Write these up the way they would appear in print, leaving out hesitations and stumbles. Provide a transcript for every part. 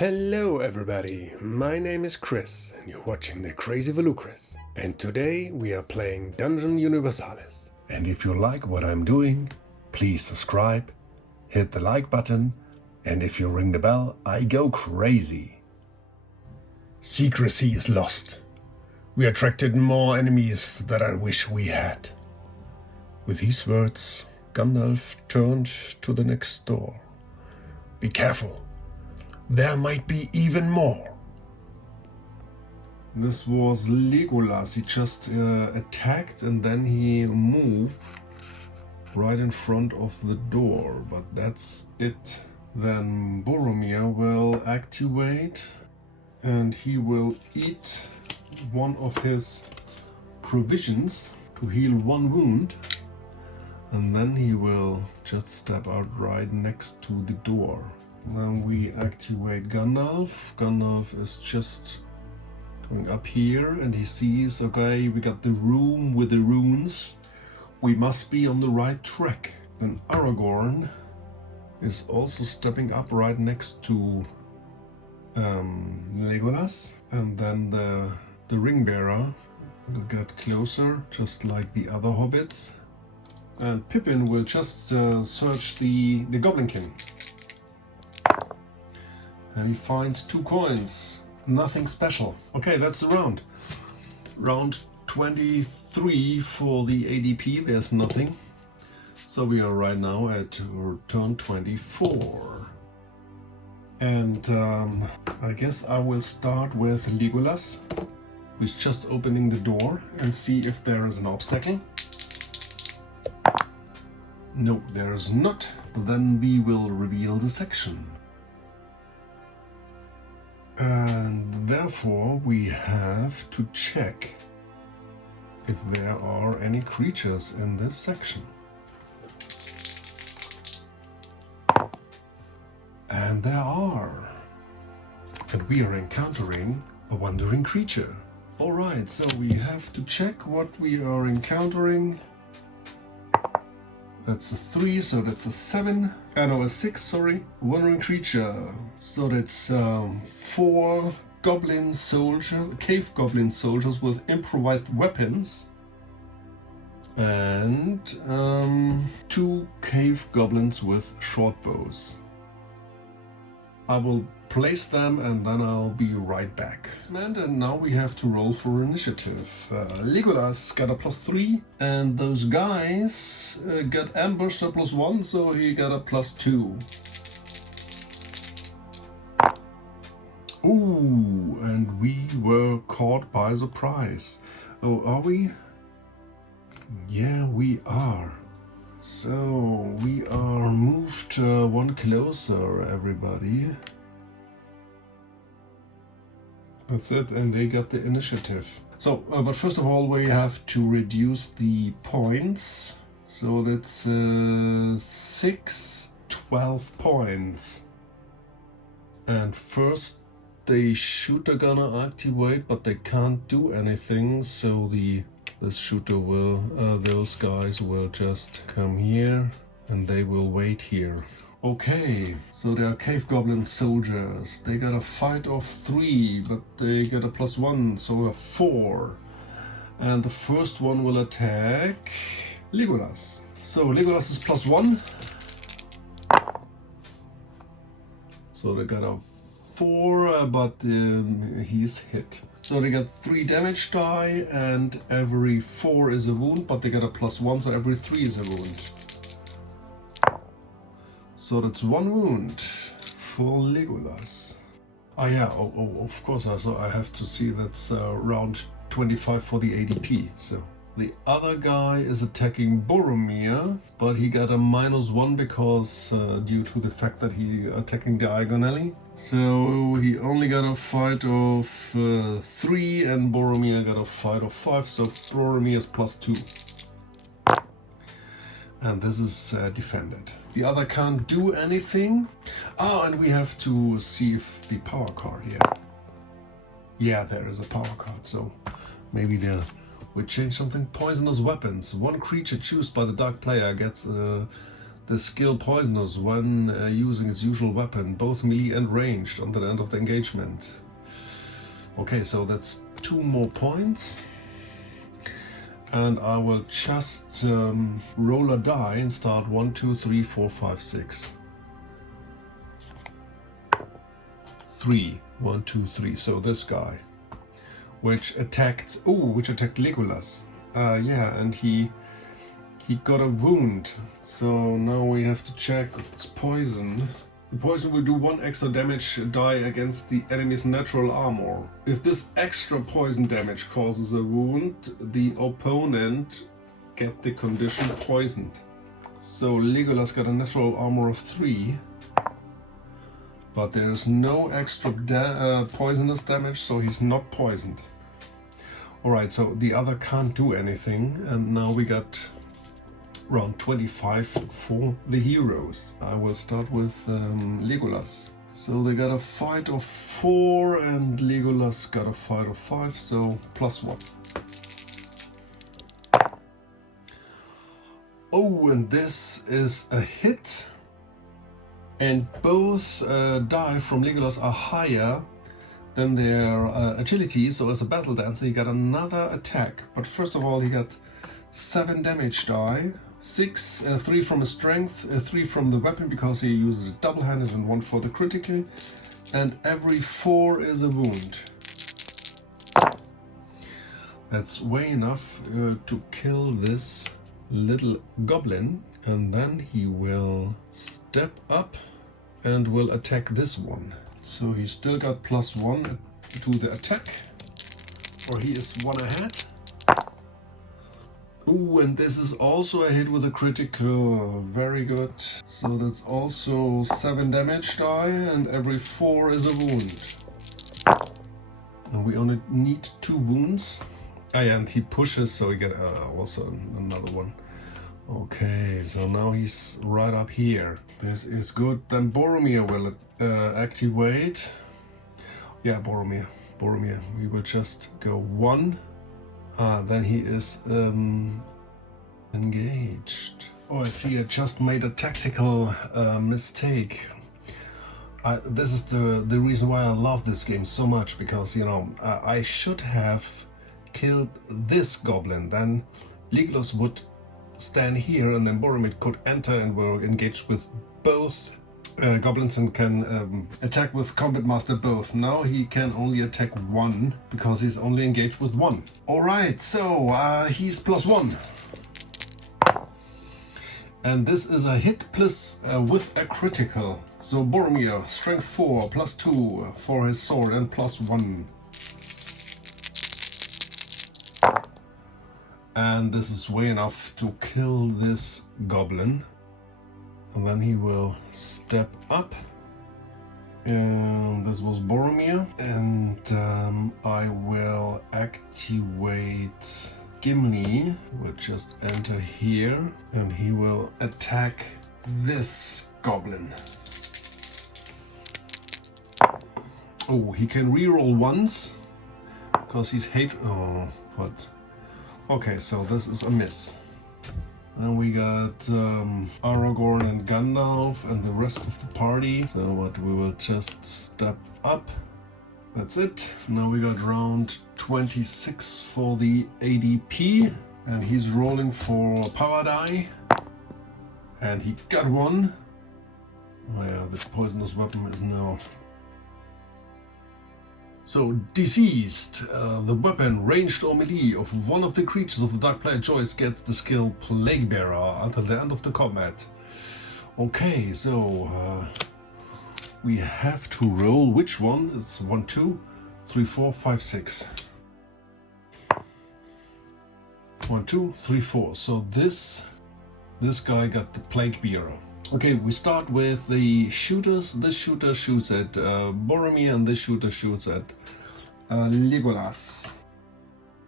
Hello everybody, my name is Chris and you're watching the Crazy Volucris. And today we are playing Dungeon Universalis. And if you like what I'm doing, please subscribe, hit the like button, and if you ring the bell, I go crazy. Secrecy is lost. We attracted more enemies than I wish we had. With these words, Gandalf turned to the next door. Be careful. There might be even more. This was Legolas. He just attacked and then he moved right in front of the door. But that's it. Then Boromir will activate and he will eat one of his provisions to heal one wound. And then he will just step out right next to the door. Then we activate Gandalf. Gandalf is just going up here and he sees, okay, we got the room with the runes. We must be on the right track. Then Aragorn is also stepping up right next to Legolas. And then the ring bearer will get closer, just like the other hobbits. And Pippin will just search the Goblin King. And he finds 2 coins. Nothing special. Okay, that's the round. Round 23 for the ADP. There's nothing. So we are right now at turn 24. And I guess I will start with Legolas, who's just opening the door and see if there is an obstacle. No, there is not. Then we will reveal the section. And therefore we have to check if there are any creatures in this section. And there are. And we are encountering a wandering creature. Alright, so we have to check what we are encountering. That's a 3, so that's a 7. No, a 6, sorry. Wandering creature. So that's 4 goblin soldiers, cave goblin soldiers with improvised weapons. And 2 cave goblins with short bows. I will place them and then I'll be right back. And now we have to roll for initiative. Legolas got a +3 and those guys got ambushed a +1, so he got a +2. Ooh, and we were caught by surprise. Oh, are we? Yeah, we are. So we are moved 1 closer, everybody. That's it, and they got the initiative. So, but first of all, we have to reduce the points. So that's 12 points. And first, the shooter gonna activate, but they can't do anything. So this shooter will, those guys will just come here and they will wait here. Okay, so they are cave goblin soldiers. They got a fight of 3, but they get a +1, so a 4. And the first one will attack Legolas. So Legolas is +1. So they got a 4, but he's hit. So they got 3 damage die, and every 4 is a wound, but they get a +1, so every 3 is a wound. So that's 1 wound for Legolas. Ah yeah, of course, also I have to see that's round 25 for the ADP. So the other guy is attacking Boromir, but he got a -1 because due to the fact that he attacking diagonally. So he only got a fight of 3 and Boromir got a fight of 5, so Boromir is +2. And this is defended. The other can't do anything. Oh, and we have to see if the power card here. Yeah, there is a power card, so maybe we change something. Poisonous weapons. 1 creature chosen by the dark player gets the skill poisonous when using its usual weapon, both melee and ranged, until the end of the engagement. Okay, so that's 2 more points. And I will just roll a die and start 1, 2, 3, 4, 5, 6. 3, 1, 2, 3. So this guy, which attacked Legolas. Yeah, and he got a wound. So now we have to check if it's poison. The poison will do 1 extra damage die against the enemy's natural armor. If this extra poison damage causes a wound, the opponent get the condition poisoned. So Legolas got a natural armor of 3, but there is no extra poisonous damage, so he's not poisoned. Alright, so the other can't do anything, and now we got round 25 for the heroes. I will start with Legolas. So they got a fight of 4 and Legolas got a fight of 5, so +1. Oh, and this is a hit. And both die from Legolas are higher than their agility, so as a battle dancer he got another attack. But first of all he got 7 damage die. 6, 3 from his strength, 3 from the weapon because he uses it double-handed, and 1 for the critical, and every 4 is a wound. That's way enough to kill this little goblin, and then he will step up and will attack this one. So he still got +1 to the attack, or he is 1 ahead. Ooh, and this is also a hit with a critical. Very good. So that's also 7 damage die, and every 4 is a wound. And we only need 2 wounds. Ah, yeah, and he pushes, so we get also another one. Okay, so now he's right up here. This is good. Then Boromir will activate. Yeah, Boromir. We will just go 1. Then he is engaged. Oh, I see, I just made a tactical mistake. This is the reason why I love this game so much, because, you know, I should have killed this goblin. Then Legolas would stand here, and then Boromir could enter, and we're engaged with both goblins and can attack with Combat Master both. Now he can only attack 1 because he's only engaged with 1. Alright, so he's +1. And this is a hit plus with a critical. So Boromir, strength 4, +2 for his sword, and +1. And this is way enough to kill this goblin. And then he will step up. And this was Boromir. And I will activate Gimli. Will just enter here. And he will attack this goblin. Oh, he can reroll once. Because he's Oh, what? Okay, so this is a miss. And we got Aragorn and Gandalf and the rest of the party. So what, we will just step up. That's it. Now we got round 26 for the ADP. And he's rolling for power die. And he got 1. Oh yeah, the poisonous weapon is now... So, deceased. The weapon, ranged or melee, of one of the creatures of the Dark Player choice gets the skill Plague Bearer until the end of the combat. Okay, so we have to roll which one? It's 1, 2, 3, 4, 5, 6. 1, 2, 3, 4. So this guy got the Plague Bearer. Okay, we start with the shooters. This shooter shoots at Boromir, and this shooter shoots at Legolas.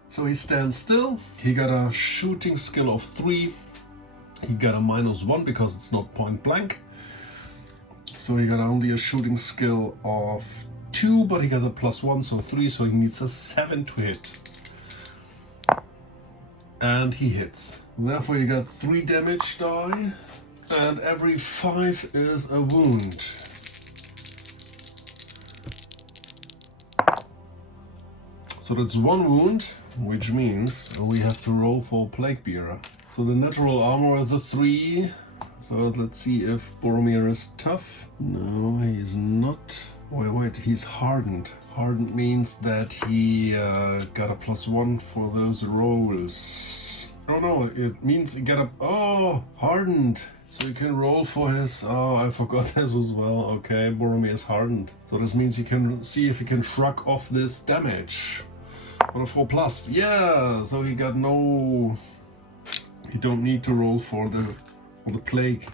So he stands still. He got a shooting skill of 3. He got a -1 because it's not point blank. So he got only a shooting skill of 2, but he got a +1, so 3, so he needs a 7 to hit. And he hits. Therefore you got 3 damage die. And every 5 is a wound. So that's 1 wound, which means we have to roll for Plague Bearer. So the natural armor is a 3. So let's see if Boromir is tough. No, he's not. Wait, he's hardened. Hardened means that he got a +1 for those rolls. Oh no, it means he got a... Oh, hardened. So you can roll for his... Oh, I forgot this as well. Okay, Boromir is hardened. So this means he can see if he can shrug off this damage. On a 4+. Yeah, so he got no... He don't need to roll for the plague.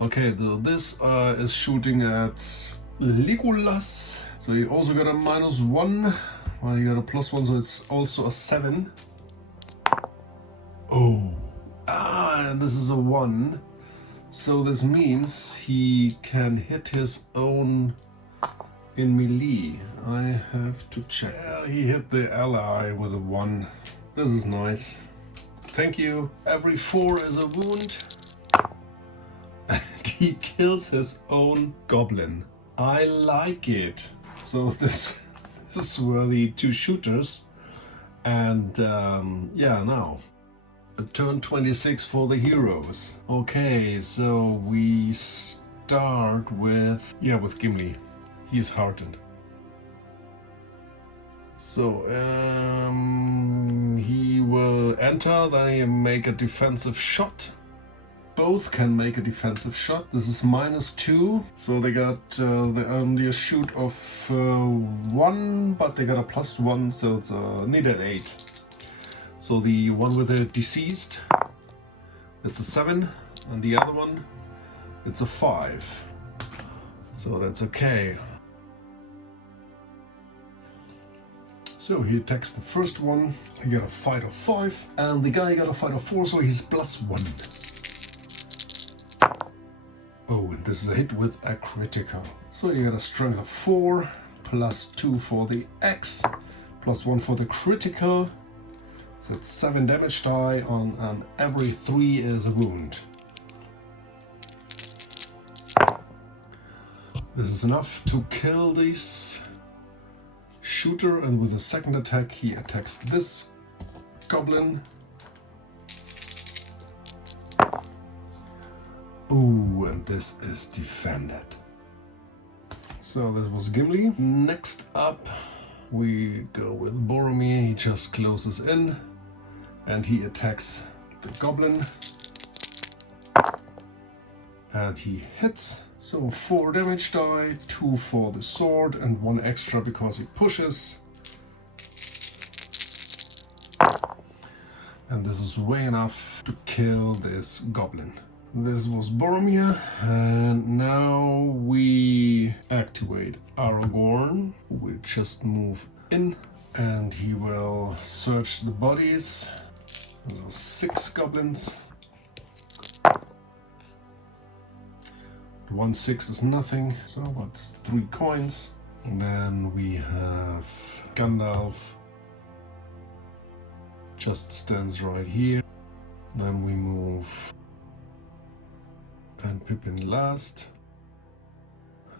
Okay, this is shooting at Legolas. So he also got a -1. Well, he got a +1, so it's also a 7. Oh. And this is a 1. So this means he can hit his own in melee. I have to check. He hit the ally with a 1. This is nice. Thank you. Every 4 is a wound. And he kills his own goblin. I like it. So this were the 2 shooters. And yeah, now. Turn 26 for the heroes. Okay, so we start with Gimli. He's hardened. So he will enter, then he make a defensive shot. Both can make a defensive shot. This is -2, so they got only a shoot of 1, but they got a +1, so it's needed 8. So the one with the deceased, it's a 7, and the other one, it's a 5. So that's okay. So he attacks the first one, he got a fight of 5, and the guy got a fight of 4, so he's +1. Oh, and this is a hit with a critical. So you got a strength of 4, +2 for the axe, +1 for the critical. So it's 7 damage die on, and every 3 is a wound. This is enough to kill this shooter, and with a second attack he attacks this goblin. Ooh, and this is defended. So this was Gimli. Next up we go with Boromir. He just closes in and he attacks the goblin. And he hits. So 4 damage die, 2 for the sword and 1 extra because he pushes. And this is way enough to kill this goblin. This was Boromir, and now we activate Aragorn. We'll just move in and he will search the bodies. There's 6 goblins. 1 6 is nothing, so that's 3 coins. And then we have Gandalf, just stands right here. Then we move and Pippin last.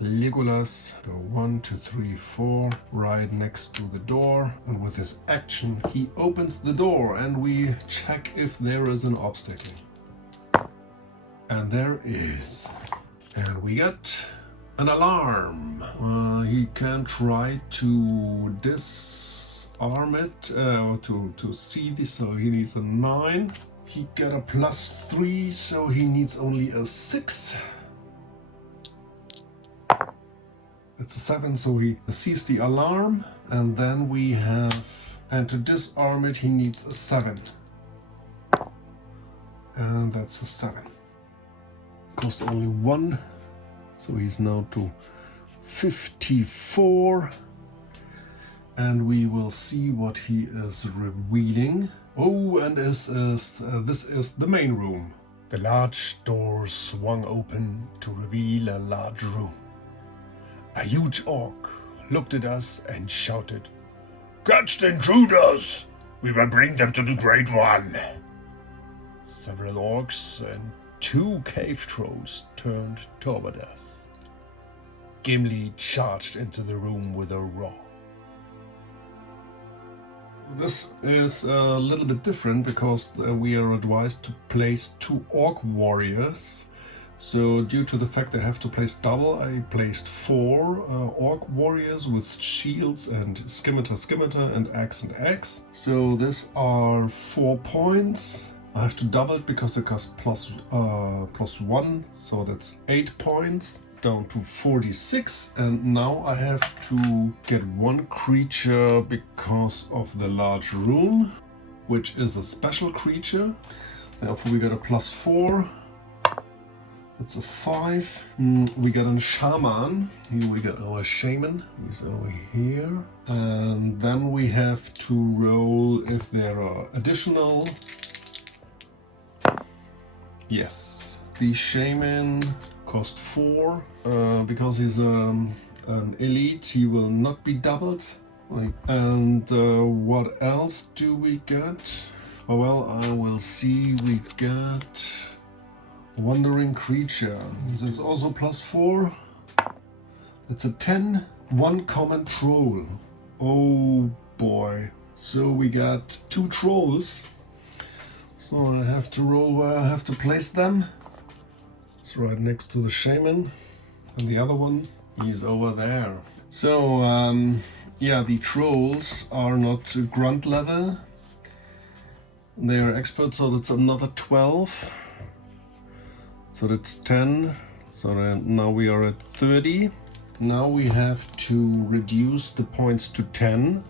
Legolas, go 1 2 3 4, right next to the door, and with his action he opens the door and we check if there is an obstacle. And there is. And we got an alarm. He can try to disarm it, or to see this, so he needs a 9. He got a +3, so he needs only a 6. It's a 7, so he sees the alarm. And then we have, and to disarm it, he needs a 7. And that's a 7. Cost only 1, so he's now to 54. And we will see what he is revealing. Oh, and this is the main room. The large door swung open to reveal a large room. A huge orc looked at us and shouted, "Catch the intruders! We will bring them to the Great One!" Several orcs and 2 cave trolls turned toward us. Gimli charged into the room with a roar. This is a little bit different because we are advised to place 2 orc warriors. So due to the fact I have to place double, I placed 4 orc warriors with shields and scimitar and axe. So these are 4 points. I have to double it because it costs plus 1, so that's 8 points. Down to 46, and now I have to get 1 creature because of the large room, which is a special creature. Therefore we got a plus 4. That's a 5. We got a shaman. Here we got our shaman. He's over here. And then we have to roll if there are additional. Yes, the shaman cost 4. Because he's an elite, he will not be doubled. And what else do we get? Oh, well, I will see. We got wandering creature. This is also plus 4. That's a 10. 1 common troll. Oh boy. So we got 2 trolls. So I have to roll where I have to place them. It's right next to the shaman. And the other one is over there. So, yeah, the trolls are not grunt level. They are experts, so that's another 12. So that's 10. So now we are at 30. Now we have to reduce the points to 10.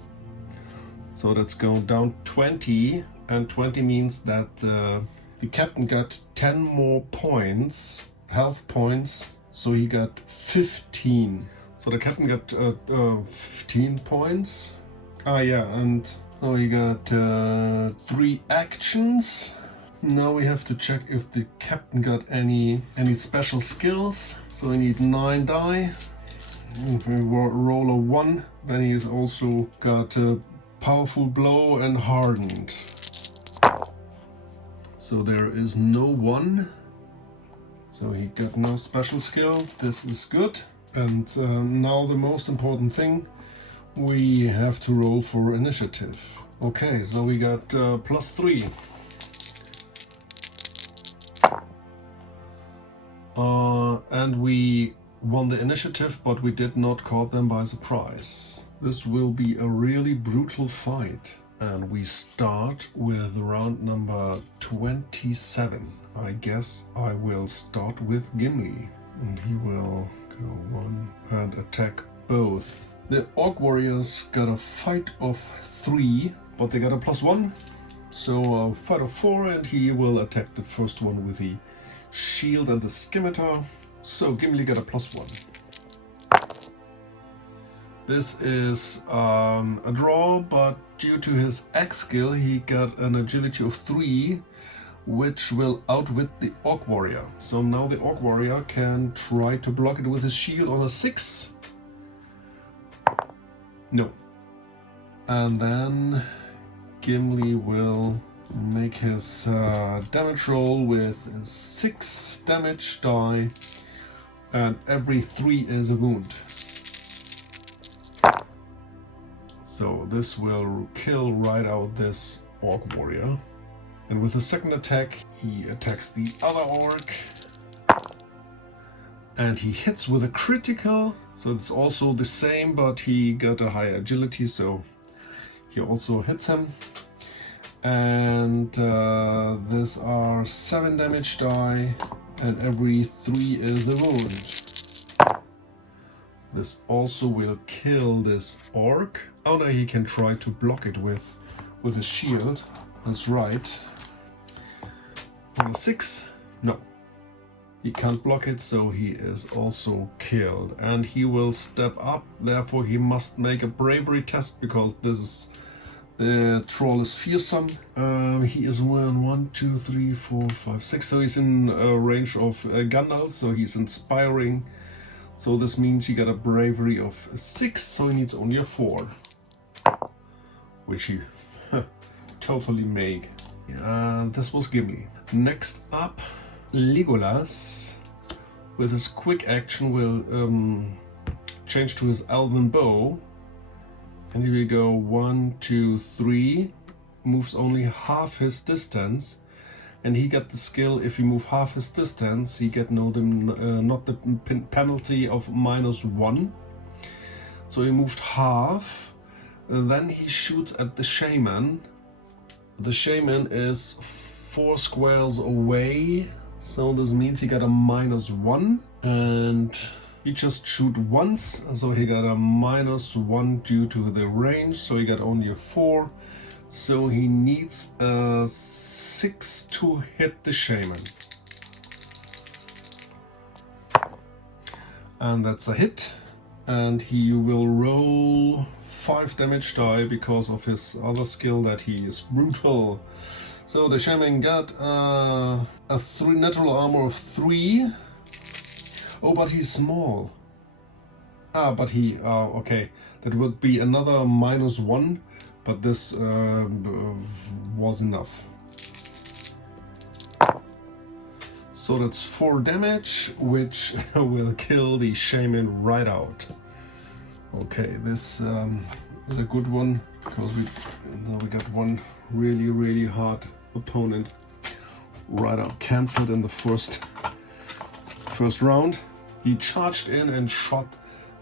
So let's go down 20. And 20 means that the captain got 10 more points, health points. So he got 15. So the captain got 15 points. Yeah, and so he got 3 actions. Now we have to check if the captain got any special skills. So we need 9 die. If we roll a 1, then he's also got a powerful blow and hardened. So there is no 1. So he got no special skill. This is good. And now the most important thing, we have to roll for initiative. Okay, so we got plus 3. And we won the initiative, but we did not caught them by surprise. This will be a really brutal fight. And we start with round number 27. I guess I will start with Gimli. And he will go 1 and attack both. The orc warriors got a fight of 3, but they got a plus 1. So a fight of 4, and he will attack the first one with the shield and the scimitar. So Gimli got a plus 1. This is a draw, but due to his axe skill, he got an agility of 3, which will outwit the orc warrior. So now the orc warrior can try to block it with his shield on a 6. No. And then Gimli will make his damage roll with 6 damage die, and every 3 is a wound. So this will kill right out this orc warrior. And with the second attack, he attacks the other orc. And he hits with a critical. So it's also the same, but he got a higher agility, so he also hits him. And these are 7 damage die, and every 3 is a wound. This also will kill this orc. Oh no, he can try to block it with a shield. That's right. On a 6, no. He can't block it, so he is also killed. And he will step up, therefore he must make a bravery test, because the troll is fearsome. He is 1, 2, 3, 4, 5, 6. So he's in range of Gandalf, so he's inspiring. So this means he got a bravery of 6, so he needs only a 4. Which he totally made. This was Gimli. Next up, Legolas, with his quick action, will change to his elven bow. And here we go, 1, 2, 3, moves only half his distance. And he got the skill, if you move half his distance, he get not the penalty of -1. So he moved half. Then he shoots at the shaman. The shaman is 4 squares away. So this means he got a -1. And he just shoot once. So he got a -1 due to the range. So he got only a 4. So he needs a 6 to hit the shaman. And that's a hit. And he will roll 5 damage die because of his other skill that he is brutal. So the shaman got a natural armor of 3. Oh, but he's small. But he, okay. That would be another -1. But this was enough. So that's 4 damage, which will kill the shaman right out. Okay, this is a good one, because we got one really hard opponent right out. Cancelled in the first round. He charged in and shot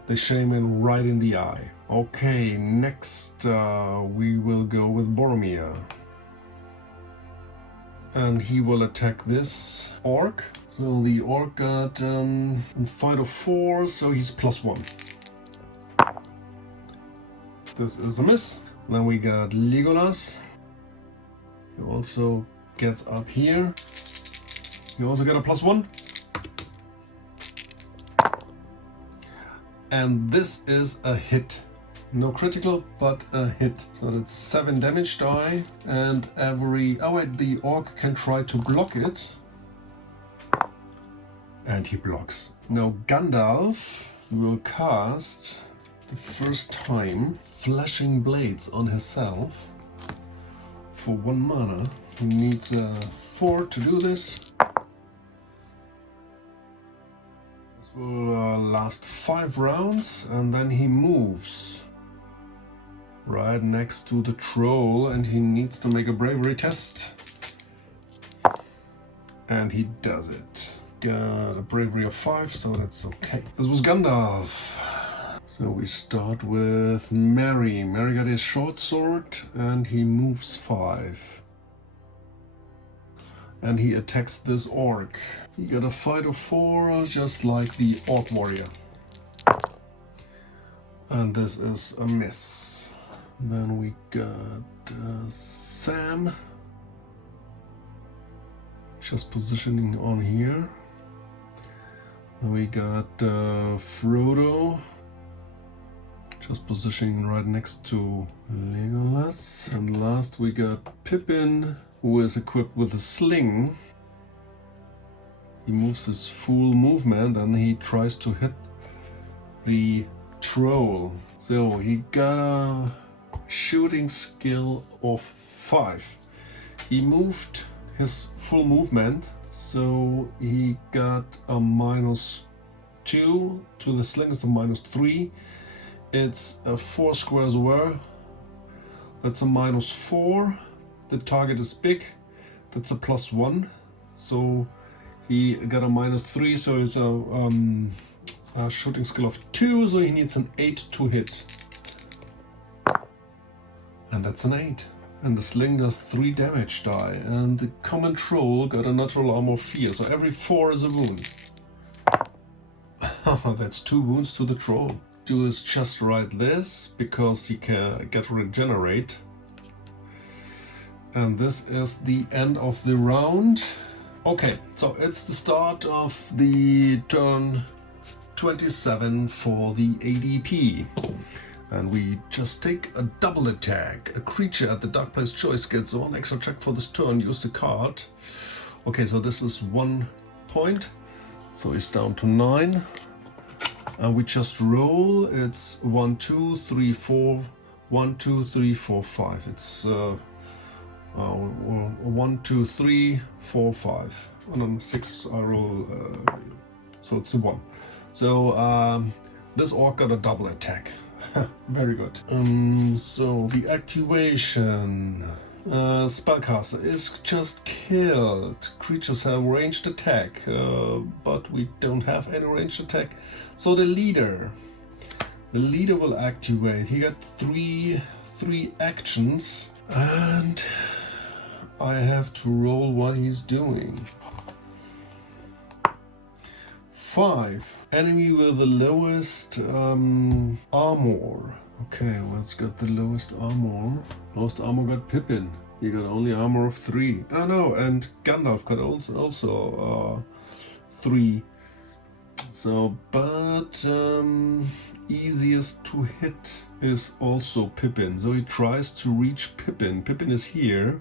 the shaman right in the eye. Okay, next we will go with Boromir. And he will attack this orc. So the orc got a fight of 4, so he's +1. This is a miss. Then we got Legolas. He also gets up here. He also got a +1. And this is a hit. No critical, but a hit. So that's 7 damage die. And the orc can try to block it. And he blocks. Now Gandalf will cast, the first time, Flashing Blades on himself for 1 mana. He needs a 4 to do this. This will last 5 rounds, and then he moves right next to the troll, and he needs to make a bravery test. And he does it. Got a bravery of 5, so that's okay. This was Gandalf. So we start with Merry. Merry got his short sword, and he moves 5. And he attacks this orc. He got a fight of 4, just like the orc warrior. And this is a miss. Then we got Sam. Just positioning on here. Then we got Frodo. Just positioning right next to Legolas. And last we got Pippin, who is equipped with a sling. He moves his full movement and he tries to hit the troll. So he got a shooting skill of 5. He moved his full movement, so he got a -2 to the sling. It's a -3. It's 4 squares away. That's a -4. The target is big. That's a +1. So he got a -3. So it's a shooting skill of 2. So he needs an 8 to hit. And that's an 8. And the sling does 3 damage die. And the common troll got a natural armor of 4. So every 4 is a wound. That's 2 wounds to the troll. Do is just right this, because he can get regenerate. And this is the end of the round. Okay, so it's the start of the turn 27 for the ADP. And we just take a double attack. A creature at the Dark Place choice gets 1 extra check for this turn. Use the card. Okay, so this is 1 point. So it's down to 9. And we just roll. It's 1, 2, 3, 4. 1, 2, 3, 4, 5. It's 1, 2, 3, 4, 5. And on 6 I roll, so it's a 1. So this orc got a double attack. Very good. So the activation. Spellcaster is just killed. Creatures have ranged attack, but we don't have any ranged attack. So the leader will activate. He got three actions, and I have to roll what he's doing. 5. Enemy with the lowest armor. Okay, let's get the lowest armor. Lowest armor got Pippin. He got only armor of 3. Oh no, and Gandalf got also 3. So, but easiest to hit is also Pippin. So he tries to reach Pippin. Pippin is here.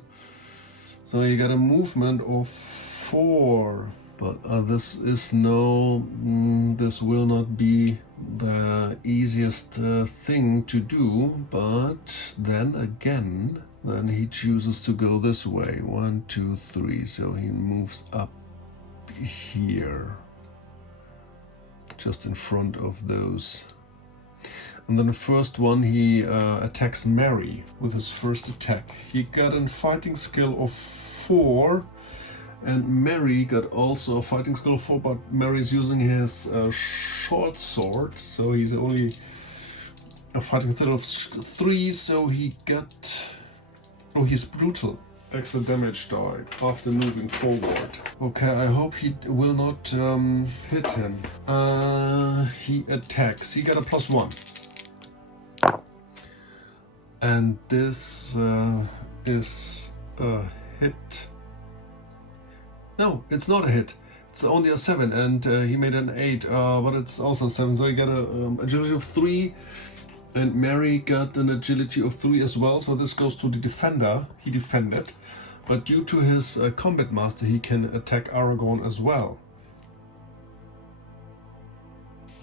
So you got a movement of 4. But this is this will not be the easiest thing to do. But then again, then he chooses to go this way. 1, 2, 3. So he moves up here, just in front of those. And then the first one, he attacks Mary with his first attack. He got a fighting skill of 4. And Mary got also a fighting skill of 4, but Mary's using his short sword, so he's only a fighting skill of 3, so he got... Oh, he's brutal. Extra damage die after moving forward. Okay, I hope he will not hit him. He attacks. He got a +1. And this is a hit. No, it's not a hit. It's only a 7, and he made an 8, but it's also a 7. So he got an agility of 3, and Mary got an agility of 3 as well. So this goes to the defender. He defended, but due to his combat master, he can attack Aragorn as well.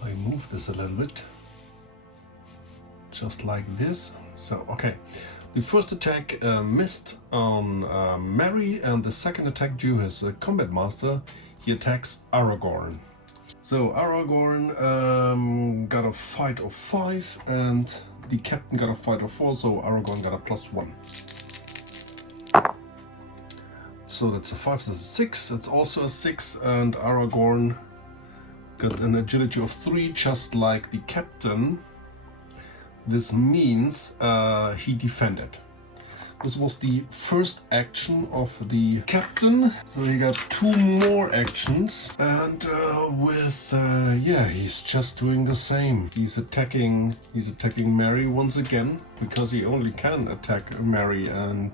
I move this a little bit, just like this. So okay. The first attack missed on Mary, and the second attack, due to his combat master, he attacks Aragorn. So Aragorn got a fight of 5, and the captain got a fight of 4, so Aragorn got a +1. So that's a 5, that's a 6, that's also a 6, and Aragorn got an agility of 3, just like the captain. This means he defended. This was the first action of the captain. So he got 2 more actions, and yeah, he's just doing the same. He's attacking Mary once again, because he only can attack Mary and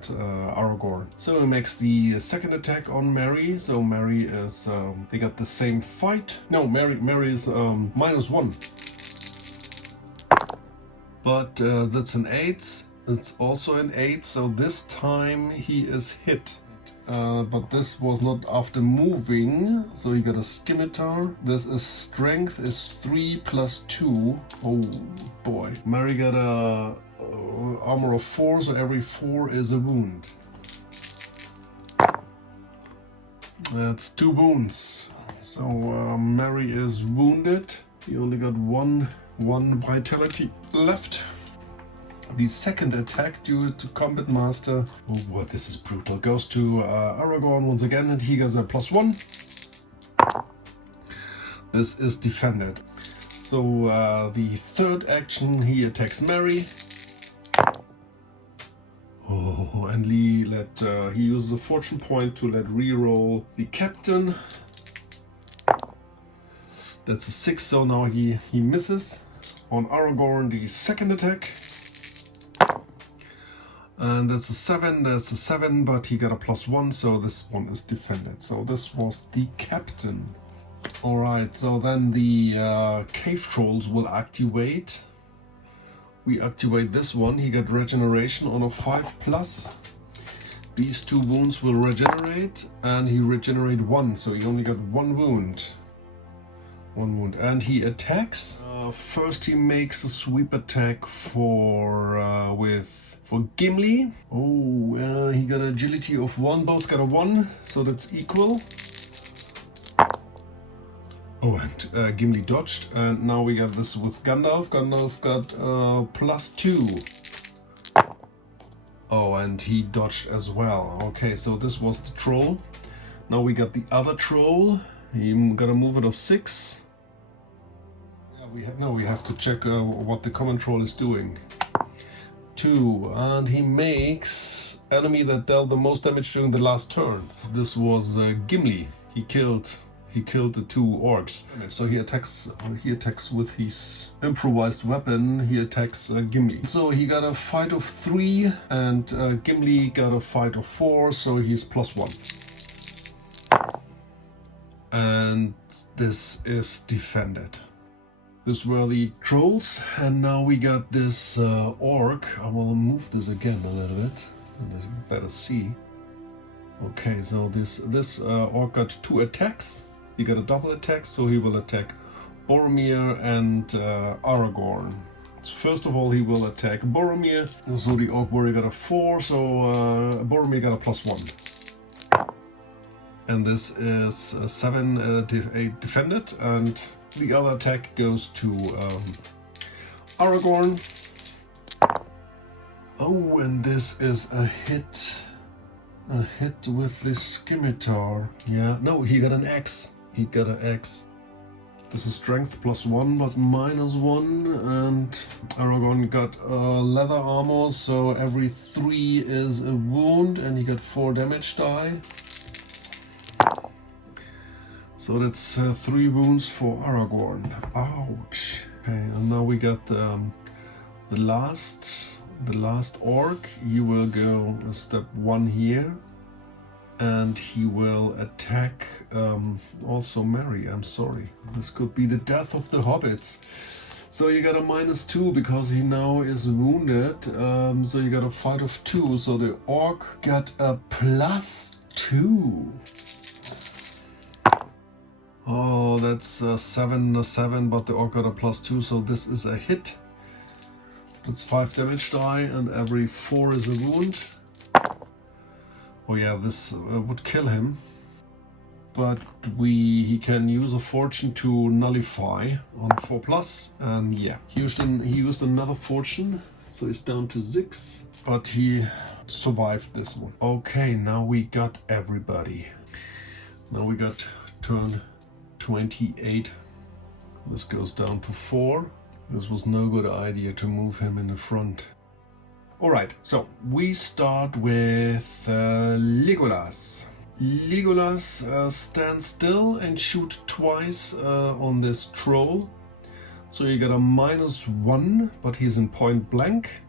Aragorn. So he makes the second attack on Mary. So Mary is they got the same fight. No, Mary is -1. But that's an 8. It's also an 8, so this time he is hit. But this was not after moving, so he got a scimitar. This is strength is 3 + 2. Oh boy. Mary got a armor of 4, so every 4 is a wound. That's 2 wounds. So Mary is wounded. He only got one vitality left. The second attack, due to combat master, oh what, this is brutal, goes to Aragorn once again, and he gets a +1. This is defended. So the third action, he attacks Mary. Oh, and he uses a fortune point to reroll the captain. That's a 6, so now he misses. On Aragorn, the second attack. And that's a 7, but he got a +1, so this one is defended. So this was the captain. Alright, so then the cave trolls will activate. We activate this one. He got regeneration on a 5+. These 2 wounds will regenerate, and he regenerate 1, so he only got 1 wound. 1 wound, and he attacks. First, he makes a sweep attack for Gimli. Oh, he got agility of 1. Both got a 1, so that's equal. Oh, and Gimli dodged, and now we got this with Gandalf. Gandalf got +2. Oh, and he dodged as well. Okay, so this was the troll. Now we got the other troll. He got a movement of 6. Yeah, we have to check what the common troll is doing. 2, and he makes enemy that dealt the most damage during the last turn. This was Gimli. He killed the 2 orcs. So he attacks with his improvised weapon. He attacks Gimli. So he got a fight of 3, and Gimli got a fight of 4. So he's +1. And this is defended. These were the trolls, and now we got this orc. I will move this again a little bit, and you better see. Okay, so this orc got 2 attacks. He got a double attack, so he will attack Boromir and Aragorn. First of all, he will attack Boromir. So the orc warrior got a 4, so Boromir got a +1. And this is 7 defended, and the other attack goes to Aragorn. Oh, and this is a hit. A hit with the scimitar. Yeah, no, he got an axe. He got an axe. This is strength +1, but -1, and Aragorn got leather armor, so every 3 is a wound, and he got 4 damage die. So that's 3 wounds for Aragorn. Ouch. Okay, and now we got the last orc. He will go step 1 here, and he will attack also Merry. I'm sorry. This could be the death of the hobbits. So you got a -2 because he now is wounded. So you got a fight of 2. So the orc got a +2. Oh, that's 7, but the orc got a +2, so this is a hit. That's 5 damage die, and every 4 is a wound. Oh yeah, this would kill him. But he can use a fortune to nullify on 4+, and yeah, he used another fortune, so he's down to 6. But he survived this one. Okay, now we got everybody. Now we got turn 28. This goes down to 4. This was no good idea to move him in the front. Alright, so we start with Legolas. Legolas stands still and shoot twice on this troll. So you get a -1, but he's in point blank.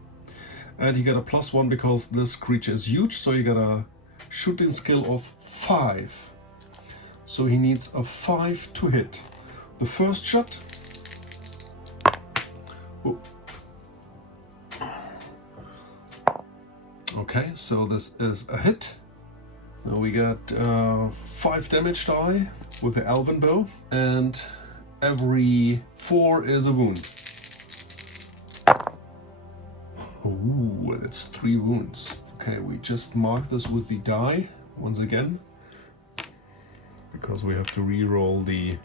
And he got a +1 because this creature is huge, so you got a shooting skill of 5. So he needs a 5 to hit. The first shot. Oh. Okay, so this is a hit. Now we got 5 damage die with the elven bow, and every 4 is a wound. Oh, that's 3 wounds. Okay, we just mark this with the die once again, because we have to re-roll the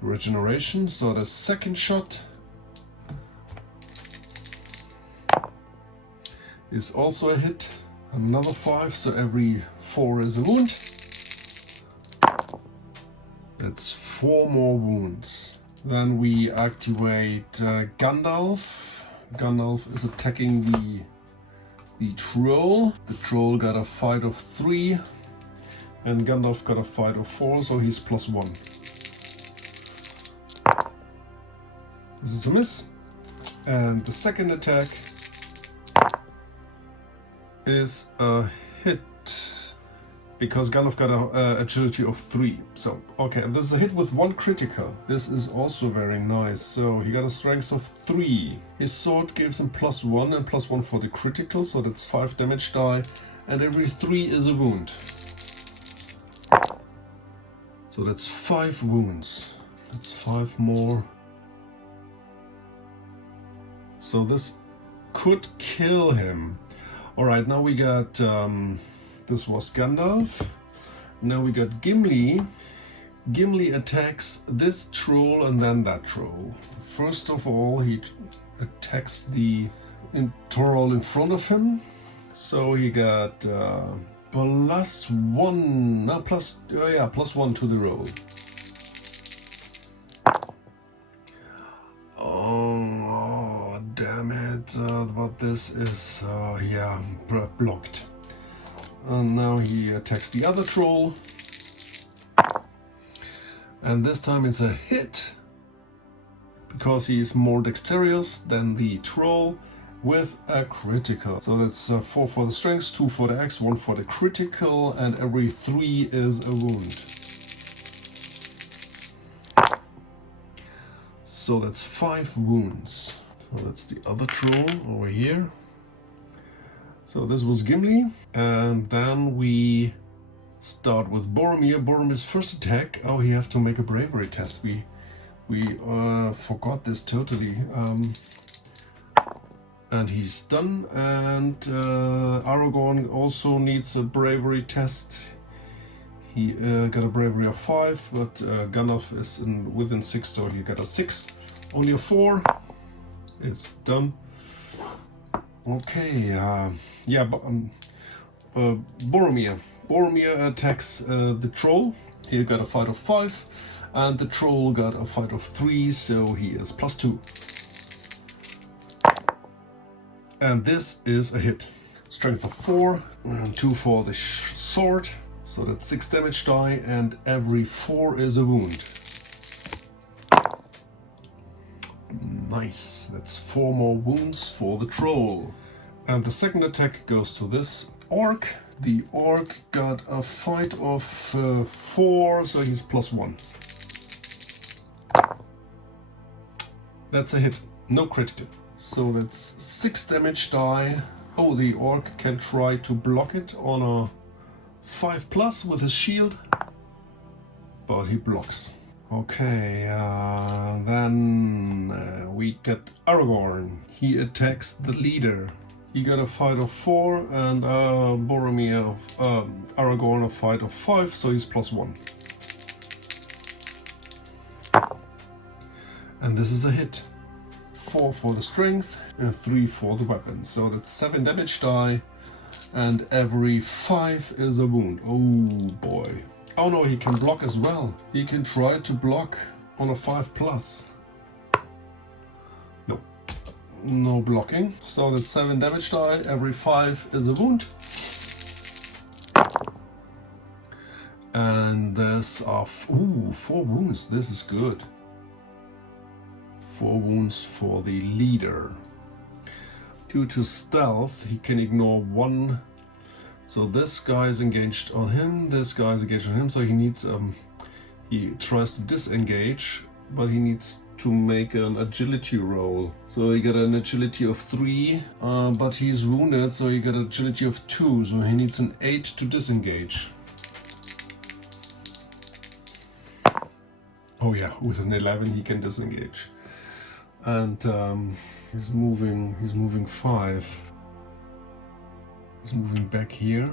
regeneration. So the second shot is also a hit, another 5, so every 4 is a wound. That's 4 more wounds. Then we activate Gandalf. Gandalf is attacking the troll. The troll got a fight of 3. And Gandalf got a fight of 4, so he's +1. This is a miss. And the second attack is a hit, because Gandalf got a agility of 3. So, okay, and this is a hit with 1 critical. This is also very nice. So he got a strength of 3. His sword gives him +1 and +1 for the critical, so that's 5 damage die, and every 3 is a wound. So that's 5 wounds. That's 5 more. So this could kill him. Alright, now we got, this was Gandalf. Now we got Gimli. Gimli attacks this troll and then that troll. First of all, he attacks the troll in front of him. So he got +1, no, +1 to the roll. Oh, damn it, but this is, blocked. And now he attacks the other troll. And this time it's a hit, because he is more dexterous than the troll, with a critical. So that's 4 for the strength, 2 for the axe, 1 for the critical, and every 3 is a wound. So that's 5 wounds. So that's the other troll over here. So this was Gimli, and then we start with Boromir. Boromir's first attack. Oh, he have to make a bravery test. We forgot this totally. And he's done. And Aragorn also needs a bravery test. He got a bravery of 5, but Gandalf is within 6, so he got a 6. Only a 4. It's done. Okay. Boromir. Boromir attacks the troll. He got a fight of 5, and the troll got a fight of 3, so he is +2. And this is a hit. Strength of 4, and 2 for the sword, so that's 6 damage die, and every 4 is a wound. Nice, that's 4 more wounds for the troll. And the second attack goes to this orc. The orc got a fight of 4, so he's +1. That's a hit, no critical. So that's 6 damage die. Oh, the orc can try to block it on a 5+ with his shield, but he blocks. Okay, then we get Aragorn. He attacks the leader. He got a fight of 4, and Boromir, Aragorn a fight of 5, so he's +1. And this is a hit. 4 for the strength, and 3 for the weapon. So that's 7 damage die, and every 5 is a wound. Oh boy. Oh no, he can block as well. He can try to block on a 5+. No. No blocking. So that's 7 damage die, every 5 is a wound. And there's 4 wounds. This is good. 4 wounds for the leader. Due to stealth, he can ignore 1. So this guy is engaged on him, this guy is engaged on him, so he needs, he tries to disengage, but he needs to make an agility roll. So he got an agility of 3, but he's wounded, so he got agility of 2, so he needs an 8 to disengage. Oh yeah, with an 11 he can disengage. And he's moving 5. He's moving back here.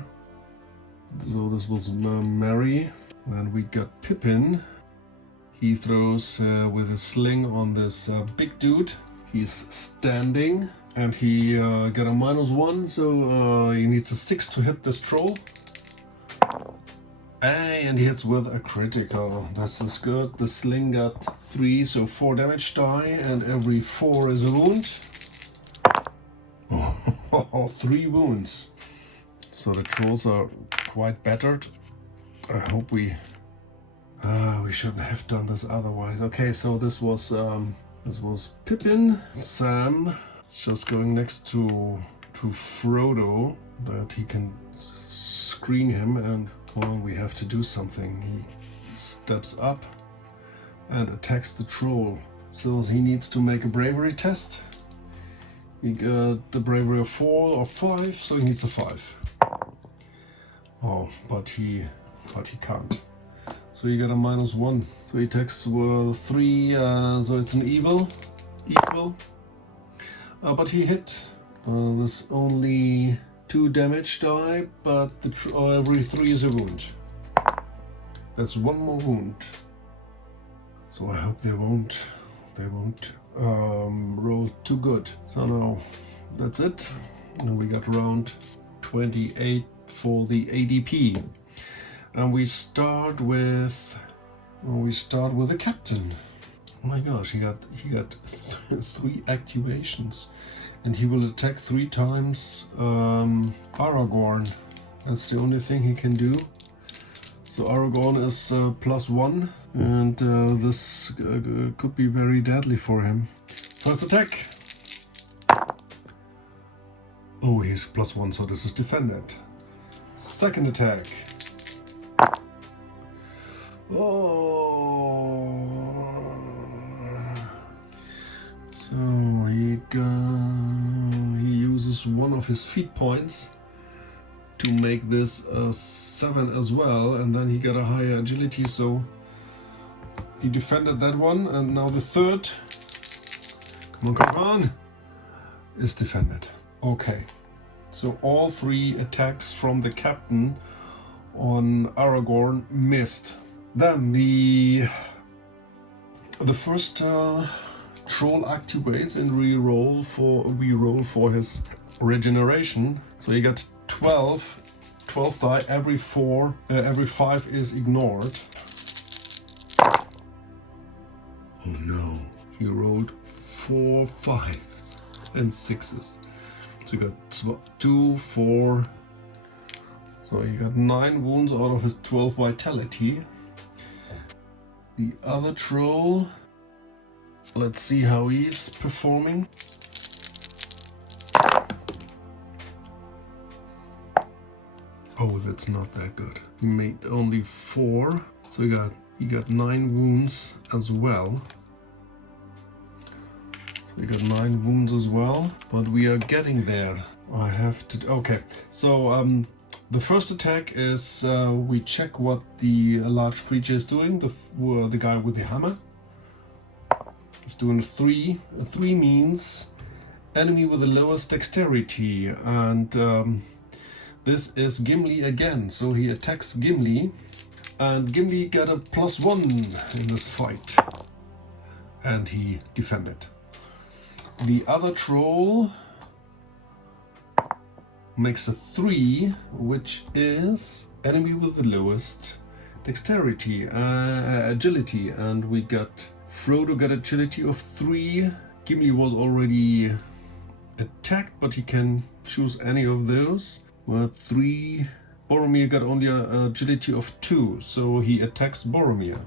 So this was Merry. Then we got Pippin. He throws with a sling on this big dude. He's standing, and he got a -1, so he needs a 6 to hit this troll. And he hits with a critical. This is good. The sling got 3, so 4 damage die, and every 4 is a wound. Oh, 3 wounds. So the trolls are quite battered. I hope we shouldn't have done this otherwise. Okay, so this was Pippin. Sam is just going next to Frodo, that he can screen him, and well, we have to do something. He steps up and attacks the troll. So he needs to make a bravery test. He got the bravery of 4 or 5, so he needs a 5. Oh, but he can't. So he got a -1. So he attacks with 3, so it's an equal. But he hit. There's only 2 damage die, but every 3 is a wound. That's one more wound. So I hope they won't roll too good. So now that's it. And we got round 28 for the ADP. And we start with the captain. Oh my gosh, he got 3 activations, and he will attack 3 times Aragorn. That's the only thing he can do. So Aragorn is +1, and this could be very deadly for him. First attack. Oh, he's +1, so this is defended. Second attack. Oh. So he uses one of his feat points to make this a 7 as well, and then he got a higher agility, so he defended that one, and now the third, come on, is defended. Okay, so all 3 attacks from the captain on Aragorn missed. Then the first troll activates and re-roll for his regeneration. So you got 12 die. Every 5 is ignored. Oh no! He rolled 4 5s and 6s. So you got 2, 4. So he got 9 wounds out of his 12 vitality. The other troll, let's see how he's performing. Oh, that's not that good. He made only 4, so he got 9 wounds as well. So he got 9 wounds as well, but we are getting there. I have to. Okay, so the first attack is we check what the large creature is doing. The guy with the hammer is doing a 3. A 3 means enemy with the lowest dexterity, and this is Gimli again. So he attacks Gimli, and Gimli got a +1 in this fight, and he defended. The other troll makes a 3, which is enemy with the lowest dexterity, agility, and we got Frodo got agility of 3. Gimli was already attacked, but he can choose any of those. With 3, Boromir got only an agility of 2, so he attacks Boromir.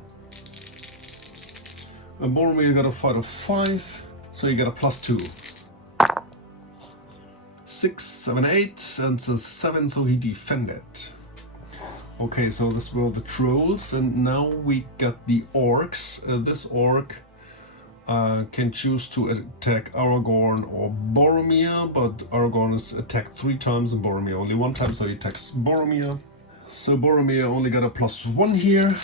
And Boromir got a fight of 5, so he got a +2. 6, 7, 8, and so 7, so he defended. Okay, so this were the trolls, and now we got the orcs. This orc can choose to attack Aragorn or Boromir, but Aragorn is attacked 3 times and Boromir only 1 time, so he attacks Boromir. So Boromir only got a +1 here.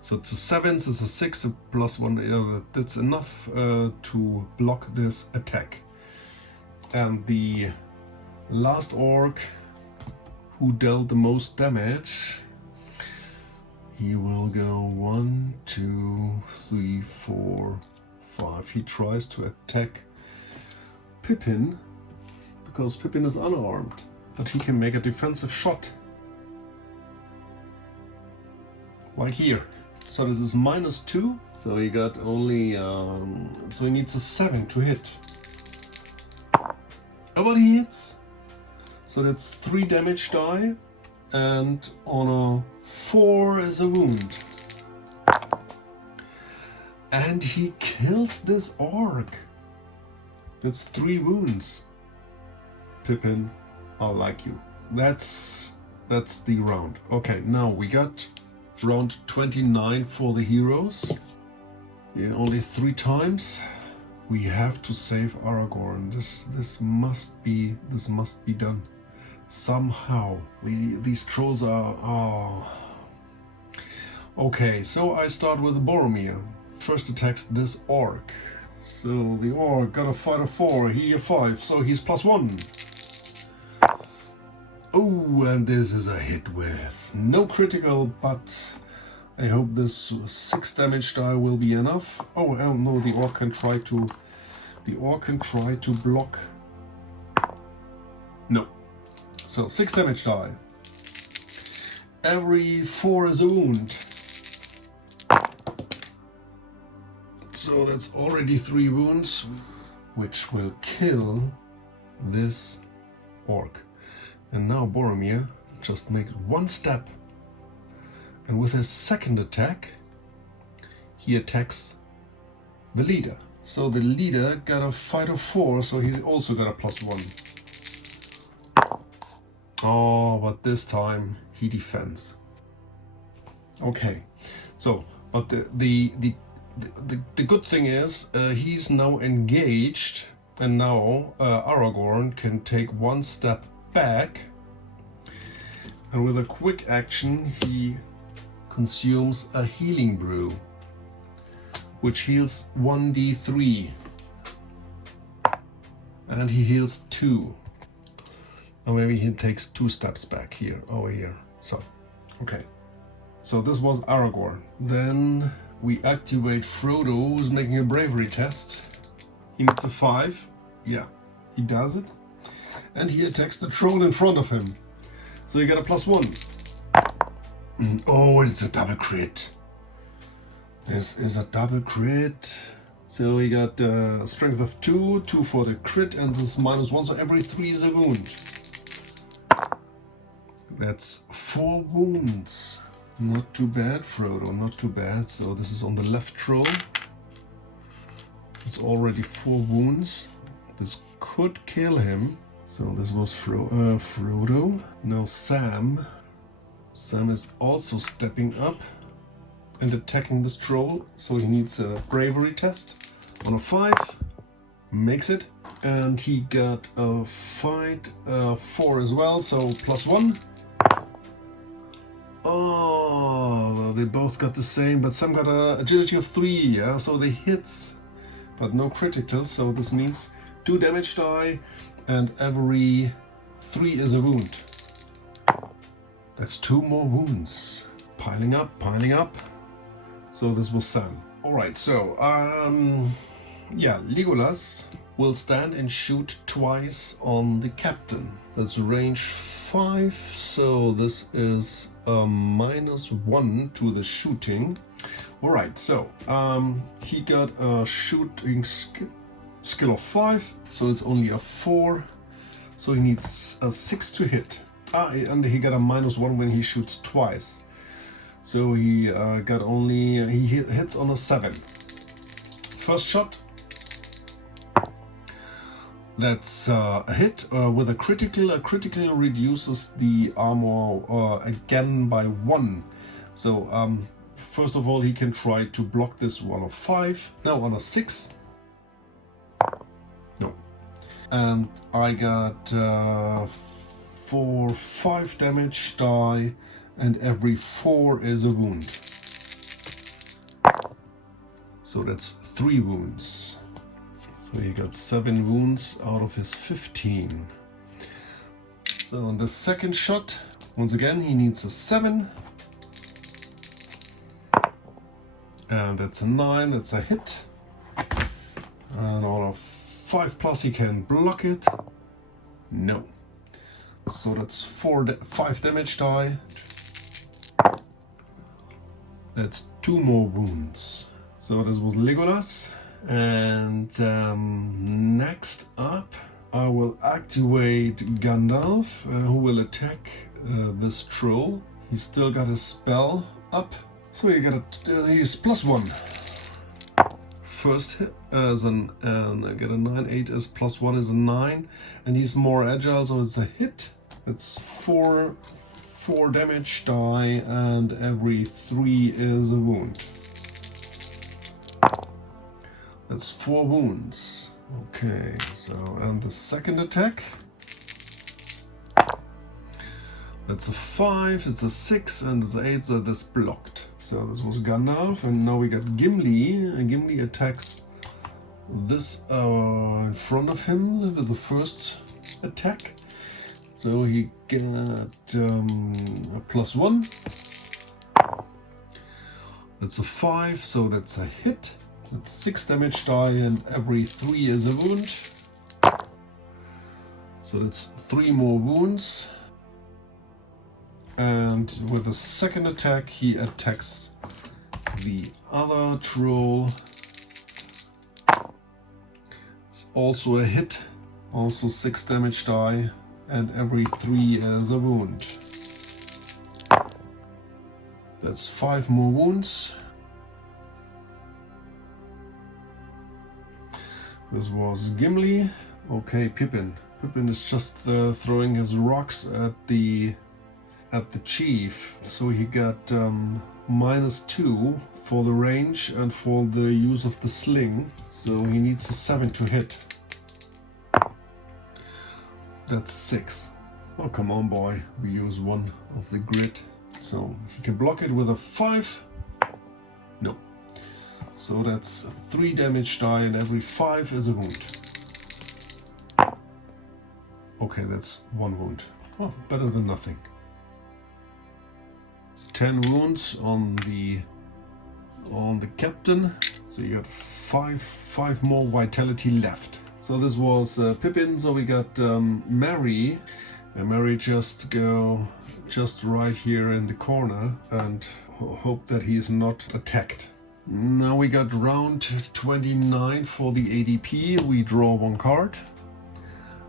So it's a 7, so it's a 6, a +1. That's enough to block this attack. And the last orc who dealt the most damage, he will go 1, 2, 3, 4, 5. He tries to attack Pippin because Pippin is unarmed, but he can make a defensive shot. Like here. So this is -2, so he got only, so he needs a 7 to hit. Oh, but he hits! So that's 3 damage die, and on a 4 is a wound. And he kills this orc. That's 3 wounds. Pippin, I like you. That's the round. Okay, now we got round 29 for the heroes. Yeah, only 3 times. We have to save Aragorn. This must be done somehow. These trolls are. Oh. Okay, so I start with Boromir. First attacks this orc. So the orc got a fight of 4. He a 5, so he's +1. Oh, and this is a hit with no critical, but I hope this 6 damage die will be enough. Oh no, the orc can try to block. No. So 6 damage die. Every 4 is a wound. So that's already 3 wounds, which will kill this orc. And now Boromir just makes 1 step, and with his second attack he attacks the leader. So the leader got a fight of 4, so he also got a +1. Oh, but this time he defends. Okay, so but the good thing is he's now engaged, and now Aragorn can take 1 step back, and with a quick action he consumes a healing brew, which heals 1d3, and he heals 2. Or maybe he takes 2 steps back here, over here. So, okay. So this was Aragorn. Then we activate Frodo, who's making a bravery test. He needs a 5. Yeah, he does it. And he attacks the troll in front of him. So you get a +1. Oh, it's a double crit. This is a double crit. So he got strength of 2, 2 for the crit, and this is -1, so every 3 is a wound. That's 4 wounds. Not too bad, Frodo, not too bad. So this is on the left troll. It's already 4 wounds. This could kill him. So this was Frodo. Now Sam. Sam is also stepping up and attacking this troll. So he needs a bravery test on a 5. Makes it. And he got a fight 4 as well, so +1. Oh, they both got the same, but Sam got a agility of 3, yeah, so they hits, but no critical. So this means 2 damage die, and every 3 is a wound. That's 2 more wounds. Piling up, piling up. So this was Sam. Alright, so, yeah, Legolas will stand and shoot twice on the captain. That's range 5, so this is a -1 to the shooting. Alright, so, he got a shooting skill of 5, so it's only a 4, so he needs a 6 to hit. And he got a -1 when he shoots twice. So he he hits on a 7. First shot. That's a hit with a critical. A critical reduces the armor again by 1. So first of all, he can try to block this one of 5. Now on a 6. No. And I got 5 damage die, and every 4 is a wound. So that's 3 wounds. So he got 7 wounds out of his 15. So on the second shot, once again, he needs a 7. And that's a 9, that's a hit. And on a 5+, he can block it. No. So that's 5 damage die. That's 2 more wounds. So this was Legolas. And next up, I will activate Gandalf, who will attack this troll. He's still got his spell up, so he's +1. First hit and I get a 9, 8 is +1 is a 9, and he's more agile, so it's a hit. It's 4 damage die, and every 3 is a wound. That's 4 wounds. Okay, so, and the second attack. That's a 5, it's a 6, and it's an 8, so that's blocked. So this was Gandalf, and now we got Gimli. And Gimli attacks this in front of him with the first attack. So he got a +1. That's a 5, so that's a hit. That's 6 damage die, and every 3 is a wound. So that's 3 more wounds. And with the second attack, he attacks the other troll. It's also a hit, also 6 damage die, and every 3 is a wound. That's 5 more wounds. This was Gimli. Okay, Pippin. Pippin is just throwing his rocks at the chief. So he got -2 for the range and for the use of the sling. So he needs a 7 to hit. That's 6. Oh, come on, boy. We use 1 of the grid. So he can block it with a 5. No. So that's 3 damage die, and every 5 is a wound. Okay, that's 1 wound. Oh, better than nothing. 10 wounds on the captain. So you got 5 more vitality left. So this was Pippin. So we got Mary. And Mary just right here in the corner and hope that he is not attacked. Now we got round 29 for the ADP. We draw 1 card.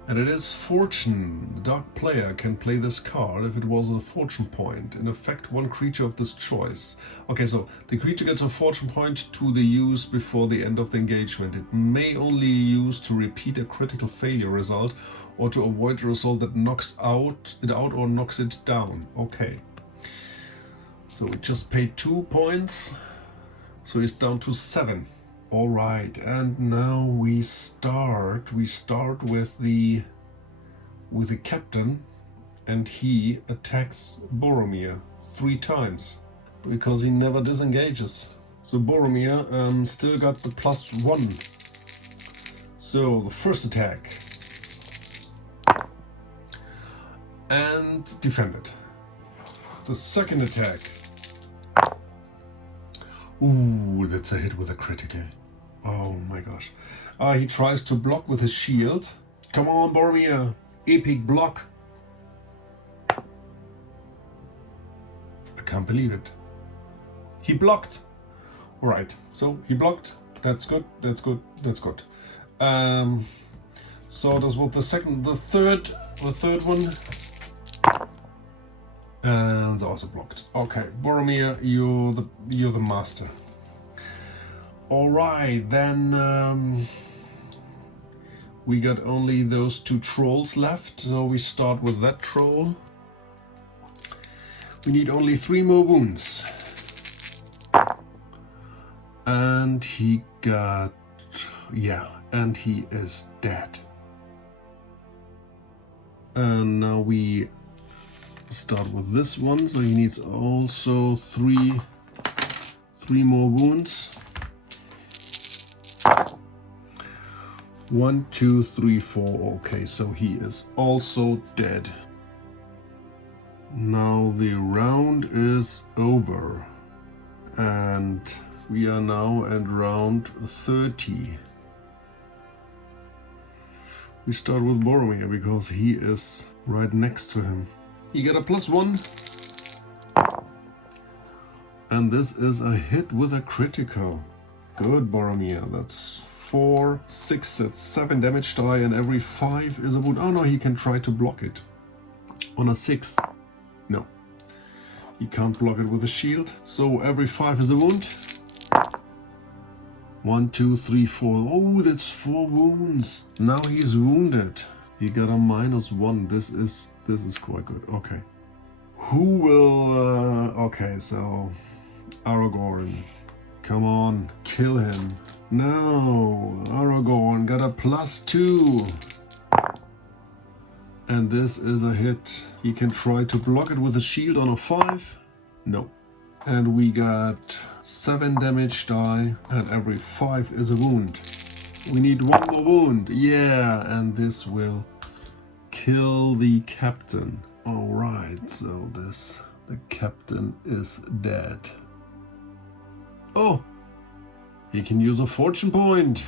And it is Fortune. The dark player can play this card if it was a fortune point. In effect, 1 creature of this choice. Okay, so the creature gets a fortune point to the use before the end of the engagement. It may only use to repeat a critical failure result or to avoid a result that knocks it out or knocks it down. Okay. So it just paid 2 points. So he's down to 7. All right, and now we start. We start with the captain, and he attacks Boromir 3 times because he never disengages. So Boromir still got the +1. So the first attack and defended. The second attack. Ooh, that's a hit with a critical. Oh my gosh. He tries to block with his shield. Come on, Boromir. Epic block. I can't believe it. He blocked. Alright, so he blocked. That's good, that's good, that's good. So this was the third one. And also blocked. Okay, Boromir, you're the master. All right, then we got only those 2 trolls left, so we start with that troll. We need only 3 more wounds. And he got, and he is dead. And now we start with this one, so he needs also 3 more wounds. 1, 2, 3, 4. Okay, so he is also dead. Now the round is over, and we are now at round 30. We start with Boromir because he is right next to him. He got a +1. And this is a hit with a critical. Good, Boromir. That's 4, 6, that's 7 damage die, and every 5 is a wound. Oh no, he can try to block it. On a 6. No. He can't block it with a shield. So every 5 is a wound. 1, 2, 3, 4. Oh, that's 4 wounds. Now he's wounded. He got a -1. This is quite good. Okay. Who will... okay, so... Aragorn. Come on, kill him. No, Aragorn got a +2. And this is a hit. He can try to block it with a shield on a 5. No. And we got 7 damage die, and every 5 is a wound. We need 1 more wound. Yeah, and this will kill the captain. Alright, so the captain is dead. Oh! He can use a fortune point!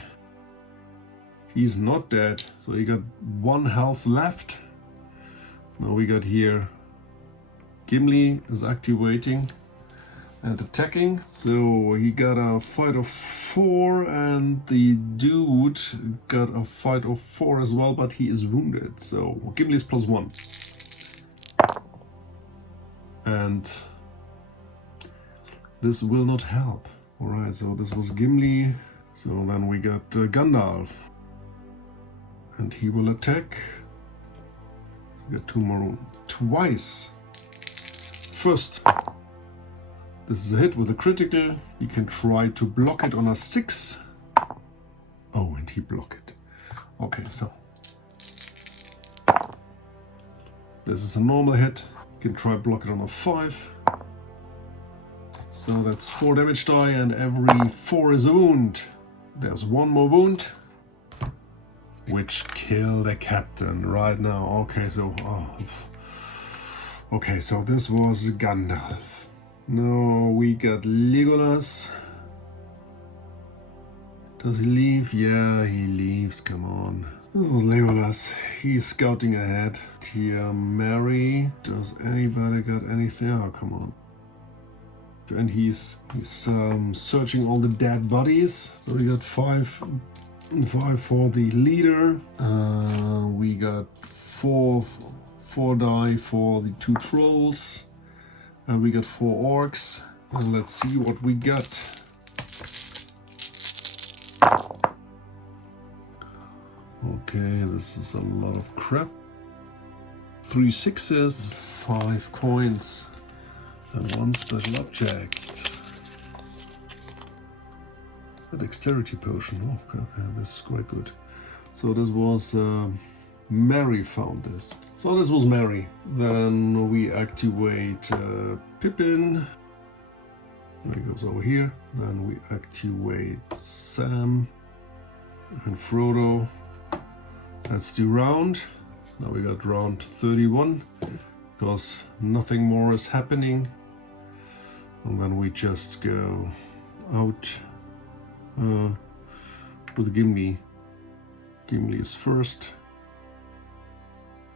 He's not dead, so he got 1 health left. Now we got here Gimli is activating and attacking, so he got a fight of 4 and the dude got a fight of 4 as well, but he is wounded, so Gimli is +1. And this will not help. Alright, so this was Gimli, so then we got Gandalf. And he will attack. So we got 2 more, twice. First, this is a hit with a critical. You can try to block it on a 6. Oh, and he blocked it. Okay, so this is a normal hit. You can try block it on a 5. So that's 4 damage die, and every 4 is a wound. There's 1 more wound, which kill the captain right now. Okay, so okay, so this was Gandalf. No, we got Legolas. Does he leave? Yeah, he leaves. Come on. This was Legolas. He's scouting ahead. Tia Mary. Does anybody got anything? Oh, come on. And he's searching all the dead bodies. So we got 5 for the leader. We got 4 die for the 2 trolls. And we got 4 orcs. And let's see what we got. Okay, this is a lot of crap. 3 6s, 5 coins, and 1 special object. A dexterity potion. Oh, okay, this is quite good. So this was Mary found this. So this was Mary. Then we activate Pippin. He goes over here. Then we activate Sam and Frodo. That's the round. Now we got round 31 because nothing more is happening. And then we just go out with Gimli. Gimli is first.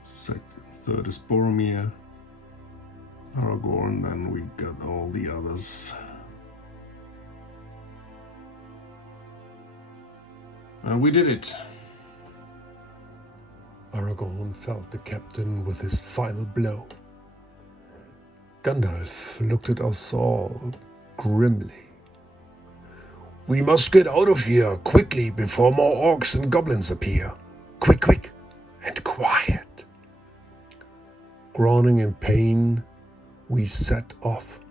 Third is Boromir. Aragorn, then we got all the others. And we did it. Aragorn felled the captain with his final blow. Gandalf looked at us all grimly. We must get out of here quickly before more orcs and goblins appear. Quick, quick, and quiet. Groaning in pain, we set off.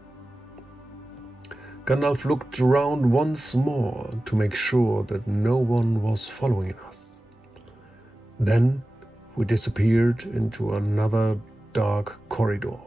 Gandalf looked around once more to make sure that no one was following us. Then we disappeared into another dark corridor.